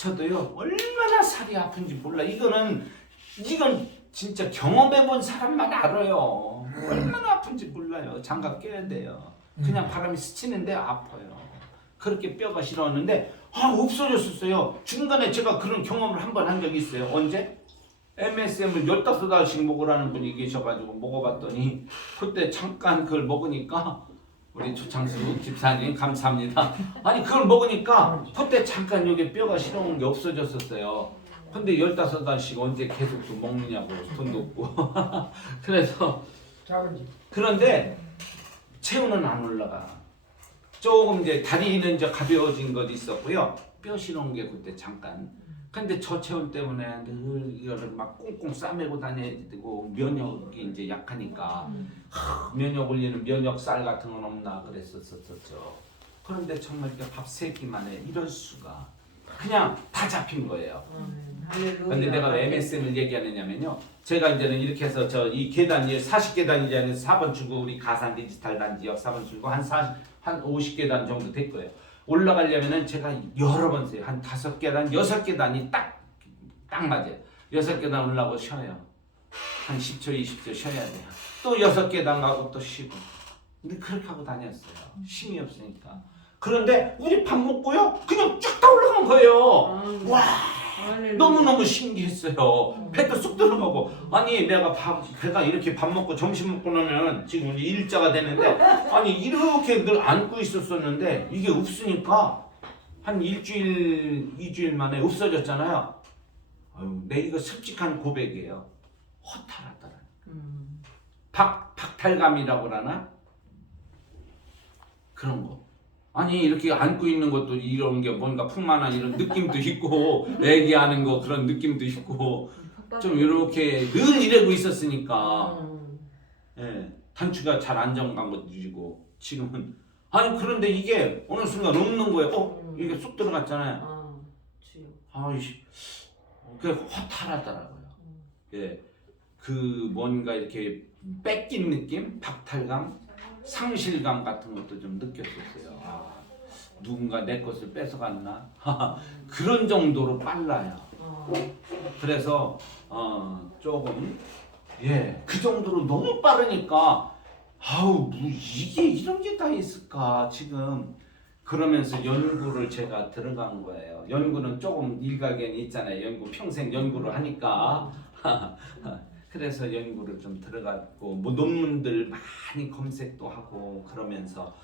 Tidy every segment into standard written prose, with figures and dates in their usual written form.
저도요 얼마나 살이 아픈지 몰라. 이건 진짜 경험해본 사람만 알아요. 얼마나 아픈지 몰라요. 장갑 껴야 돼요. 그냥 바람이 스치는데 아파요. 그렇게 뼈가 시려웠는데 없어졌었어요. 중간에 제가 그런 경험을 한 번 한 적이 있어요. 언제? MSM을 15알씩 먹으라는 분이 계셔가지고 먹어봤더니 그때 잠깐 그걸 먹으니까 우리 조창수 집사님 감사합니다. 아니 그걸 먹으니까 그때 잠깐 여기 뼈가 시려운 게 없어졌었어요. 근데 15알씩 언제 계속 또 먹느냐고 돈도 없고 그래서 그런데 체온은 안 올라가. 조금 이제 다리는 이제 가벼워진 것도 있었고요. 뼈 시려운 게 그때 잠깐. 근데 저체온 때문에 늘 이거를 막 꽁꽁 싸매고 다녀야 되고 면역이 이제 약하니까 면역 올리는 면역쌀 같은 건 없나 그랬었었죠. 그런데 정말 밥 3끼만에 이럴 수가 그냥 다 잡힌 거예요. 근데 내가 왜 MSM을 얘기하느냐면요. 제가 이제는 이렇게 해서 이 계단이 40계단이지 않아서 4번 출구 우리 가산 디지털 단지역 4번 출구 한 50계단 정도 될 거예요. 올라가려면은 제가 여러 번 세요. 한 5계단, 6계단이 딱 맞아요. 6계단 올라가고 쉬어요. 한 10초, 20초 쉬어야 돼요. 또 6계단 가고 또 쉬고. 근데 그렇게 하고 다녔어요. 힘이 없으니까. 그런데 우리 밥 먹고요. 그냥 쭉 다 올라간 거예요. 와! 너무너무 신기했어요. 배도 쑥 들어가고. 아니 내가 배가 이렇게 밥 먹고 점심 먹고 나면 지금 우리 일자가 되는데 아니 이렇게 늘 안고 있었었는데 이게 없으니까 한 일주일, 2주일 만에 없어졌잖아요. 아유, 내 이거 솔직한 고백이에요. 허탈하더라. 박탈감이라고 그러나? 그런 거. 아니 이렇게 안고 있는 것도 이런 게 뭔가 풍만한 이런 느낌도 있고 애기하는 거 그런 느낌도 있고 좀 이렇게 늘 이러고 있었으니까 단추가 잘 안정감 것이고 지금은 아니 그런데 이게 어느 순간 없는 거예요. 이게 쑥 들어갔잖아요. 아이씨 그게 허탈하더라고요. 예, 그 뭔가 이렇게 뺏긴 느낌, 박탈감, 상실감 같은 것도 좀 느꼈었어요. 누군가 내 것을 뺏어갔나? 그런 정도로 빨라요. 그래서 조금 그 정도로 너무 빠르니까 이게 이런 게 다 있을까 지금 그러면서 연구를 제가 들어간 거예요. 연구는 조금 일가견이 있잖아요. 연구 평생 연구를 하니까 그래서 연구를 좀 들어갔고 뭐 논문들 많이 검색도 하고 그러면서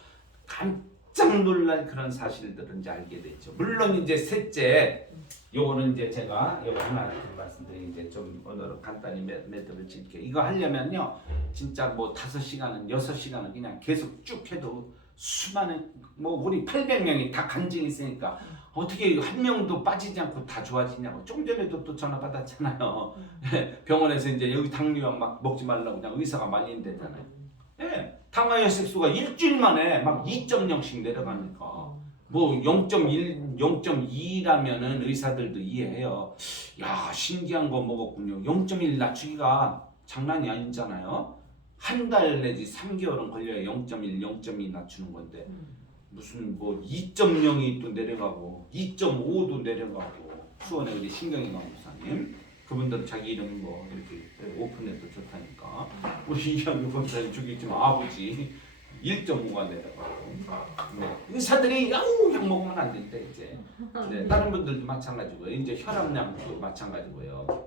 깜짝 놀랄 그런 사실들은 이제 알게 됐죠. 물론 이제 셋째 요거는 이제 제가 요거 하나 말씀드리고 이제 좀 오늘은 간단히 매듭을 짓게 이거 하려면요 진짜 뭐 5시간은 6시간은 그냥 계속 쭉 해도 수많은 뭐 우리 800명이 다 간증이 있으니까 어떻게 한 명도 빠지지 않고 다 좋아지냐고. 조금 전에도 또 전화 받았잖아요. 병원에서 이제 여기 당뇨약 막 먹지 말라고 그냥 의사가 말린대잖아요. 당화혈색소가 일주일 만에 막 2.0씩 내려가니까 뭐 0.1, 0.2라면은 의사들도 이해해요. 야 신기한 거 먹었군요. 0.1 낮추기가 장난이 아니잖아요. 한 달 내지 3개월은 걸려요. 0.1, 0.2 낮추는 건데 무슨 뭐 2.0이 또 내려가고 2.5도 내려가고 수원의 우리 신경이광 목사님 그분들은 자기 이름 뭐 이렇게 오픈해도 좋다니까 우리 이한규 목사님 저기 지금 아버지 1.5가 내려가고 의사들이 약 먹으면 안 된대 이제 다른 분들도 마찬가지고요. 이제 혈압약도 마찬가지고요.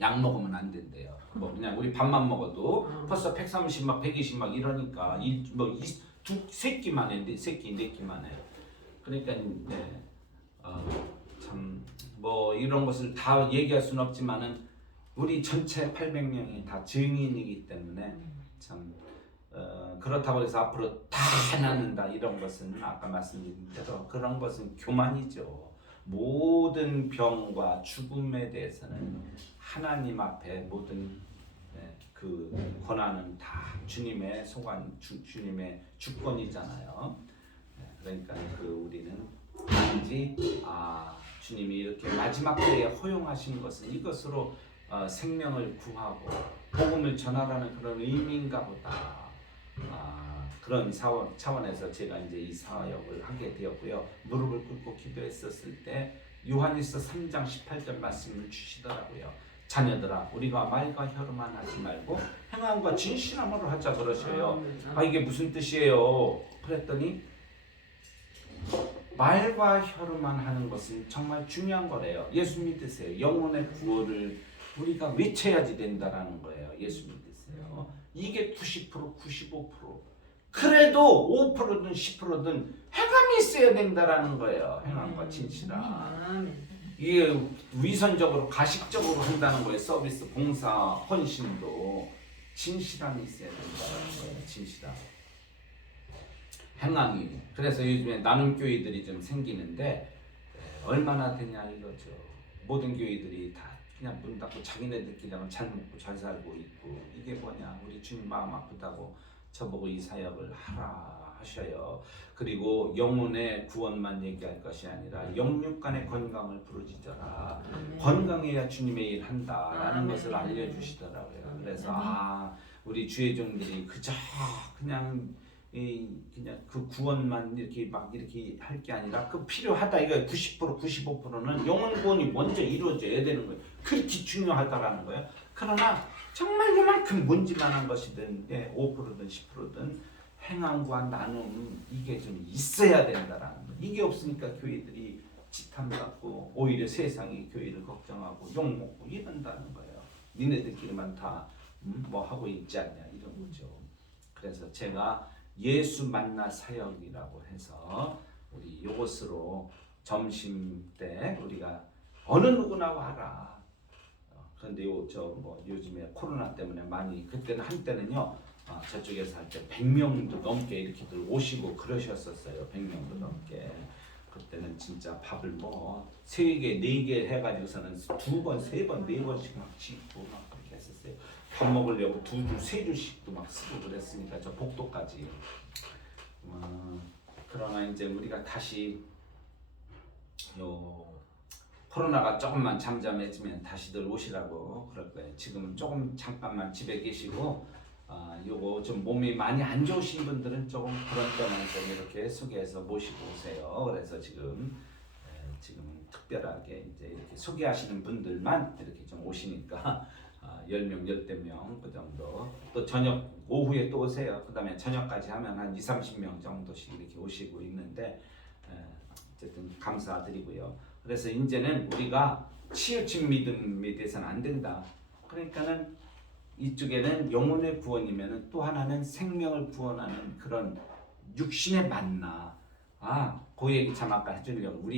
약 먹으면 안 된대요. 뭐 그냥 우리 밥만 먹어도 벌써 130 막 120 막 이러니까 세 끼만 해, 4끼만 해. 그러니까 참 뭐 이런 것을 다 얘기할 수는 없지만은 우리 전체 800명이 다 증인이기 때문에 참 그렇다고 해서 앞으로 다 낫는다 이런 것은 아까 말씀드린 대로 그런 것은 교만이죠. 모든 병과 죽음에 대해서는 하나님 앞에 모든 그 권한은 다 주님의 주님의 주권이잖아요. 그러니까 우리는 단지 주님이 이렇게 마지막 때에 허용하신 것은 이것으로 생명을 구하고 복음을 전하라는 그런 의미인가 보다. 그런 차원에서 제가 이제 이 사역을 하게 되었고요. 무릎을 꿇고 기도했었을 때 요한일서 3장 18절 말씀을 주시더라고요. 자녀들아 우리가 말과 혀로만 하지 말고 행함과 진실함으로 하자 그러셔요. 이게 무슨 뜻이에요? 그랬더니 말과 혀로만 하는 것은 정말 중요한 거래요. 예수 믿으세요. 영혼의 구원을 우리가 외쳐야지 된다라는 거예요. 예수 믿으세요. 이게 90%, 95%. 그래도 5%든 10%든 행함이 있어야 된다라는 거예요. 행함과 진실함. 이게 위선적으로 가식적으로 한다는 거예요. 서비스, 봉사, 헌신도 진실함이 있어야 된다는 거예요. 진실함. 행함이. 그래서 요즘에 나눔 교회들이 좀 생기는데 얼마나 되냐 이거죠. 모든 교회들이 다 그냥 문 닫고 자기네들끼리만 잘 먹고 잘 살고 있고 이게 뭐냐. 우리 주님 마음 아프다고 저보고 이 사역을 하라 하셔요. 그리고 영혼의 구원만 얘기할 것이 아니라 영육간의 건강을 부르짖어라. 건강해야 주님의 일 한다라는 것을 알려주시더라고요. 그래서 우리 주의 종들이 그저 그냥 그 구원만 이렇게 막 이렇게 할 게 아니라 그 필요하다. 이거 90% 95%는 영혼 구원이 먼저 이루어져야 되는 거예요. 그렇게 중요하다라는 거예요. 그러나 정말 이만큼 문제만한 것이든 5%든 10%든 행함과 나눔 이게 좀 있어야 된다라는 거예요. 이게 없으니까 교회들이 지탄받고 오히려 세상이 교회를 걱정하고 욕먹고 이런다는 거예요. 니네들끼리만 다 뭐 하고 있지 않냐 이런 거죠. 그래서 제가 예수 만나 사역이라고 해서 우리 요것으로 점심 때 우리가 어느 누구나 와라. 그런데 요즘에 코로나 때문에 많이 그때는 한때는요 저쪽에서 할 때 100명도 넘게 이렇게들 오시고 그러셨었어요. 100명도 넘게. 그때는 진짜 밥을 3개, 4개 해가지고서는 2번, 3번, 4번씩 막 짓고 막 그렇게 했었어요. 밥 먹으려고 2줄, 3줄씩도 막 쓰고 그랬으니까 저 복도까지. 그러나 이제 우리가 다시 코로나가 조금만 잠잠해지면 다시들 오시라고 그럴 거예요. 지금은 조금 잠깐만 집에 계시고 요거 좀 몸이 많이 안 좋으신 분들은 조금 그런 때만 좀 이렇게 소개해서 모시고 오세요. 그래서 지금 특별하게 이제 이렇게 소개하시는 분들만 이렇게 좀 오시니까 10명, 10명 그 정도. 또 저녁 오후에 또 오세요. 그다음에 저녁까지 하면 한 20-30명 정도씩 이렇게 오시고 있는데 어쨌든 감사드리고요. 그래서 이제는 우리가 치우친 믿음에 대해서는 안 된다. 그러니까는 이쪽에는 영혼의 구원이면은 또 하나는 생명을 구원하는 그런 육신의 만나. 그 얘기 참 아까 해주려고.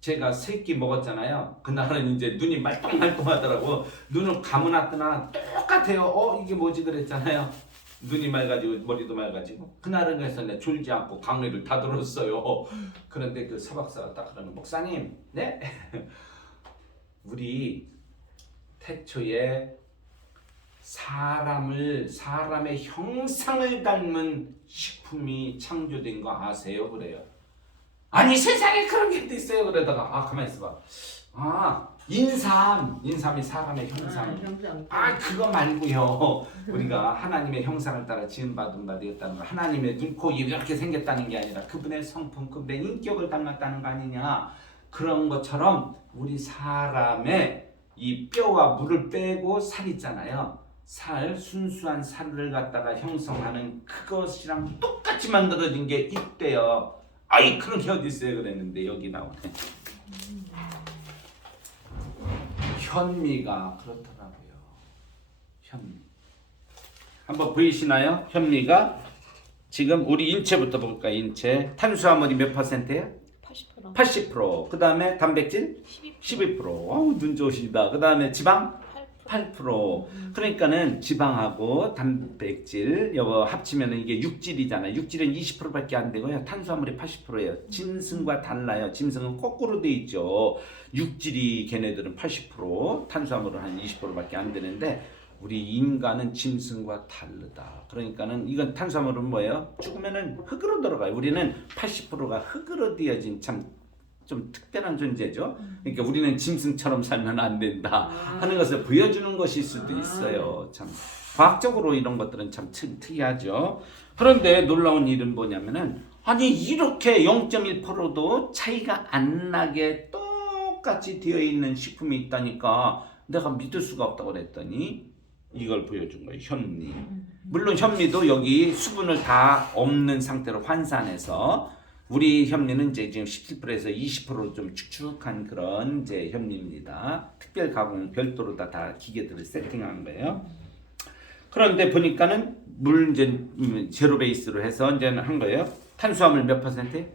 제가 3끼 먹었잖아요. 그날은 이제 눈이 말똥말똥하더라고. 눈을 감으나 똑같아요. 이게 뭐지 그랬잖아요. 눈이 맑아지고 머리도 맑아지고. 그날은 그래서 내가 졸지 않고 강의를 다 들었어요. 그런데 그 서박사가 딱 그러는 목사님, 네? 우리 태초에 사람의 형상을 닮은 식품이 창조된 거 아세요? 그래요. 아니 세상에 그런 게 있어요. 그러다가 가만히 있어봐. 인삼이 사람의 형상. 그거 말고요. 우리가 하나님의 형상을 따라 지음받은 바 되었다는 거. 하나님의 눈, 코, 입 이렇게 생겼다는 게 아니라 그분의 성품, 그분의 인격을 닮았다는 거 아니냐. 그런 것처럼 우리 사람의 이 뼈와 물을 빼고 살 있잖아요. 순수한 살을 갖다가 형성하는 그것이랑 똑같이 만들어진 게 있대요. 그런 게 어디 있어요? 그랬는데 여기 나오네. 현미가 그렇더라고요. 현미. 한번 보이시나요? 현미가 지금 우리 인체부터 볼까요? 인체 탄수화물이 몇 %예요? 80%. 80%. 그 다음에 단백질 12%. 눈 좋으시다. 그 다음에 지방 8%. 그러니까는 지방하고 단백질 이거 합치면은 이게 육질이잖아요. 육질은 20%밖에 안 되고요. 탄수화물이 80%예요. 짐승과 달라요. 짐승은 거꾸로 돼 있죠. 육질이 걔네들은 80%, 탄수화물은 한 20%밖에 안 되는데 우리 인간은 짐승과 다르다. 그러니까는 이건 탄수화물은 뭐예요? 죽으면은 흙으로 들어가요. 우리는 80%가 흙으로 되어진 좀 특별한 존재죠. 그러니까 우리는 짐승처럼 살면 안 된다 하는 것을 보여주는 것일 수도 있어요. 참 과학적으로 이런 것들은 참 특이하죠. 그런데 놀라운 일은 뭐냐면은 이렇게 0.1%도 차이가 안 나게 똑같이 되어 있는 식품이 있다니까 내가 믿을 수가 없다고 그랬더니 이걸 보여준 거예요. 현미. 물론 현미도 여기 수분을 다 없는 상태로 환산해서 우리 현미는 이제 지금 17%에서 20%로 좀 축축한 그런 이제 현미입니다. 특별 가공 별도로 다 기계들을 세팅한 거예요. 그런데 보니까는 물 이제 제로 베이스로 해서 이제 한 거예요. 탄수화물 몇 퍼센트?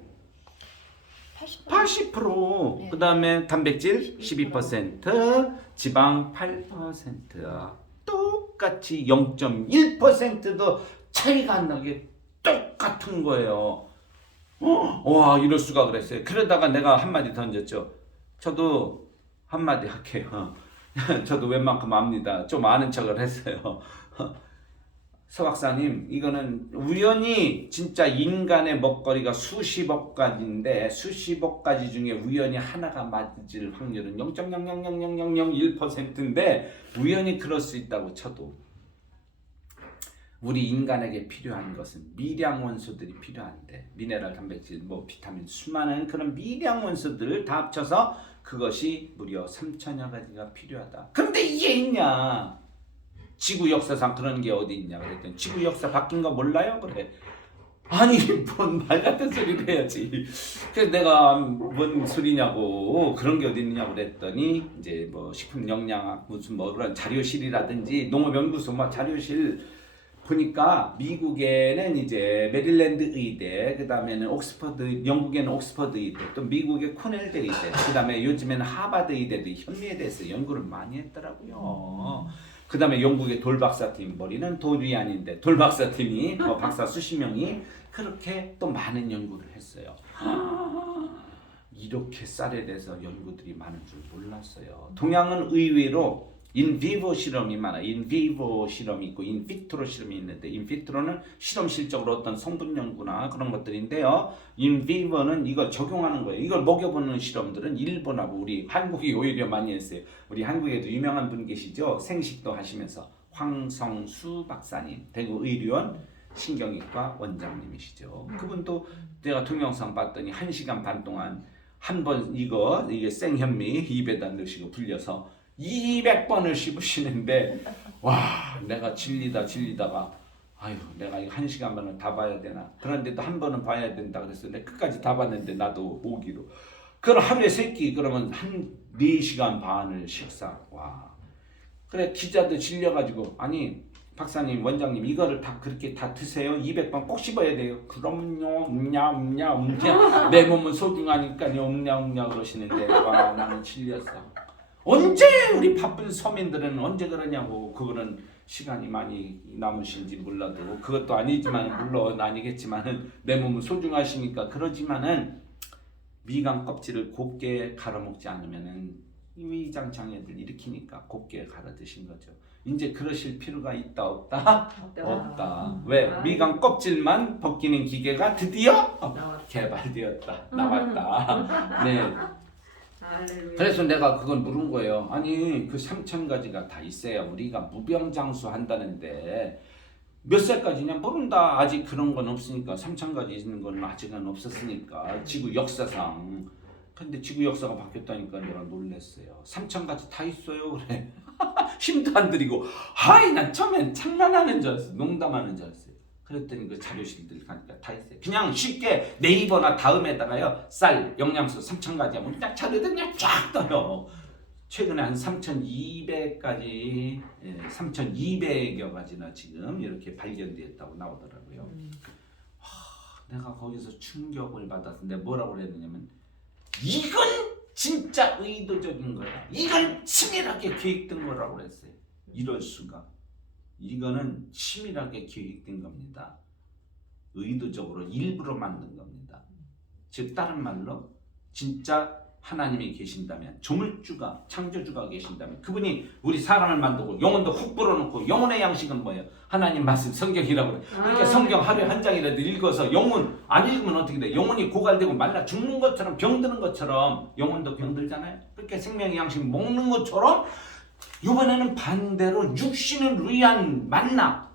80%. 네. 그다음에 단백질 12%, 지방 8%. 똑같이 0.1%도 차이가 안 나게 똑같은 거예요. 와, 이럴 수가 그랬어요. 그러다가 내가 한마디 던졌죠. 저도 한마디 할게요. 저도 웬만큼 압니다. 좀 아는 척을 했어요. 서 박사님, 이거는 우연히 진짜 인간의 먹거리가 수십억 가지인데 수십억 가지 중에 우연히 하나가 맞을 확률은 0.0000001%인데 우연히 그럴 수 있다고 쳐도 우리 인간에게 필요한 것은 미량 원소들이 필요한데 미네랄, 단백질, 뭐 비타민, 수많은 그런 미량 원소들을 다 합쳐서 그것이 무려 3천여 가지가 필요하다. 그런데 이게 있냐? 지구 역사상 그런 게 어디 있냐 그랬더니 지구 역사 바뀐 거 몰라요? 그래. 아니 뭔 말 같은 소리를 해야지. 그래서 내가 뭔 소리냐고 그런 게 어디 있냐고 그랬더니 이제 뭐 식품 영양학 무슨 뭐 그런 자료실이라든지 농업연구소 뭐 자료실 보니까 미국에는 이제 메릴랜드 의대, 그 다음에는 옥스퍼드, 영국에는 옥스퍼드 의대, 또 미국의 코넬대 의대, 그 다음에 요즘에는 하버드 의대도 현미에 대해서 연구를 많이 했더라고요. 그 다음에 영국의 돌박사팀, 머리는 돌이 아닌데 돌박사팀이 박사 수십 명이 그렇게 또 많은 연구를 했어요. 이렇게 쌀에 대해서 연구들이 많은 줄 몰랐어요. 동양은 의외로 인비보 실험이 많아. 인비보 실험이 있고 인피트로 실험이 있는데 인피트로는 실험 실적으로 어떤 성분 연구나 그런 것들인데요. 인비보는 이걸 적용하는 거예요. 이걸 먹여보는 실험들은 일본하고 우리 한국이 오히려 많이 했어요. 우리 한국에도 유명한 분 계시죠. 생식도 하시면서 황성수 박사님, 대구 의료원 신경외과 원장님이시죠. 그분도 제가 동영상 봤더니 1시간 반 동안 한 번 이게 생현미 입에다 넣으시고 불려서 200번을 씹으시는데 와 내가 질리다가 아유 내가 이거 1시간 반을 다 봐야 되나 그런데도 한 번은 봐야 된다 그래서 내가 끝까지 다 봤는데 나도 오기로 그럼 하루에 3끼 그러면 한 4시간 반을 식사 와 그래 기자도 질려가지고 아니 박사님 원장님 이거를 다 그렇게 다 드세요 200번 꼭 씹어야 돼요 그럼요 음냐 내 몸은 소중하니까요 음냐 그러시는데 와 나는 질렸어 언제 우리 바쁜 서민들은 언제 그러냐고 그거는 시간이 많이 남으신지 몰라도 그것도 아니지만 물론 아니겠지만은 내 몸은 소중하시니까 그러지만은 미간 껍질을 곱게 갈아 먹지 않으면은 위장 장애를 일으키니까 곱게 갈아 드신 거죠. 이제 그러실 필요가 있다 없다? 없다. 왜? 미간 껍질만 벗기는 기계가 드디어 개발되었다. 나왔다. 네. 그래서 내가 그걸 물은 거예요. 아니 그 3,000가지가 다 있어야 우리가 무병장수 한다는데 몇 살까지냐 모른다. 아직 그런 건 없으니까 3,000가지 있는 건 아직은 없었으니까 지구 역사상. 근데 지구 역사가 바뀌었다니까 내가 놀랐어요. 3,000가지 다 있어요. 그래. 힘도 안 들이고 하이 난 처음엔 장난하는 줄 알았어. 농담하는 줄 알았어요. 그랬더니 그 자료실들 가니까 다 있어요. 그냥 쉽게 네이버나 다음에다가요 쌀 영양소 3,000가지 하면 딱 자료들 그냥 쫙 떠요. 최근에 한 3,200가지, 3,200여 가지나 지금 이렇게 발견되었다고 나오더라고요. 내가 거기서 충격을 받았는데 뭐라고 그랬느냐면 이건 진짜 의도적인 거야. 이건 치밀하게 계획된 거라고 그랬어요. 이럴 수가. 이거는 치밀하게 계획된 겁니다. 의도적으로 일부러 만든 겁니다. 즉 다른 말로 진짜 하나님이 계신다면 조물주가 창조주가 계신다면 그분이 우리 사람을 만들고 영혼도 훅 불어넣고 영혼의 양식은 뭐예요? 하나님 말씀 성경이라고 그래. 그러니까 성경 하루에 한 장이라도 읽어서 영혼 안 읽으면 어떻게 돼? 영혼이 고갈되고 말라 죽는 것처럼 병드는 것처럼 영혼도 병들잖아요. 그렇게 생명의 양식 먹는 것처럼 이번에는 반대로 육신을 위한 만나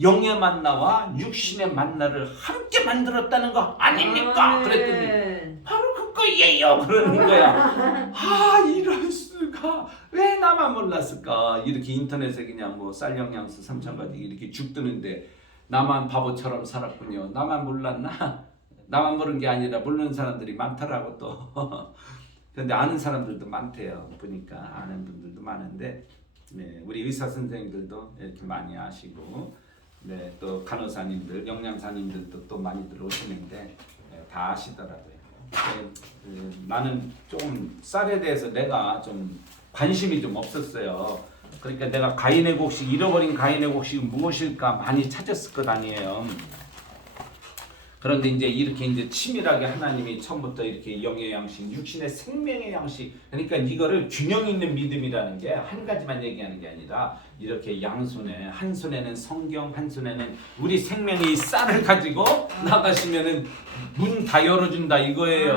영의 만나와 육신의 만나를 함께 만들었다는 거 아닙니까? 그랬더니 바로 그 거예요 그러는 거야. 아 이럴 수가 왜 나만 몰랐을까. 이렇게 인터넷에 그냥 뭐 쌀 영양소 3,000가지 이렇게 죽 뜨는데 나만 바보처럼 살았군요. 나만 몰랐나? 나만 모르는 게 아니라 모르는 사람들이 많더라고 또. 근데 아는 사람들도 많대요. 보니까 아는 분들도 많은데 네, 우리 의사 선생님들도 이렇게 많이 아시고 네, 또 간호사님들, 영양사님들도 또 많이들 오시는데 네, 다 아시더라고요. 나는 조금 쌀에 대해서 내가 좀 관심이 좀 없었어요. 그러니까 내가 가인의 곡식, 잃어버린 가인의 곡식은 무엇일까 많이 찾았을 것 아니에요. 그런데 이제 이렇게 이제 치밀하게 하나님이 처음부터 이렇게 영의 양식, 육신의 생명의 양식, 그러니까 이거를 균형 있는 믿음이라는 게 한 가지만 얘기하는 게 아니라 이렇게 양손에 한 손에는 성경, 한 손에는 우리 생명의 쌀을 가지고 나가시면은 문 다 열어준다 이거예요.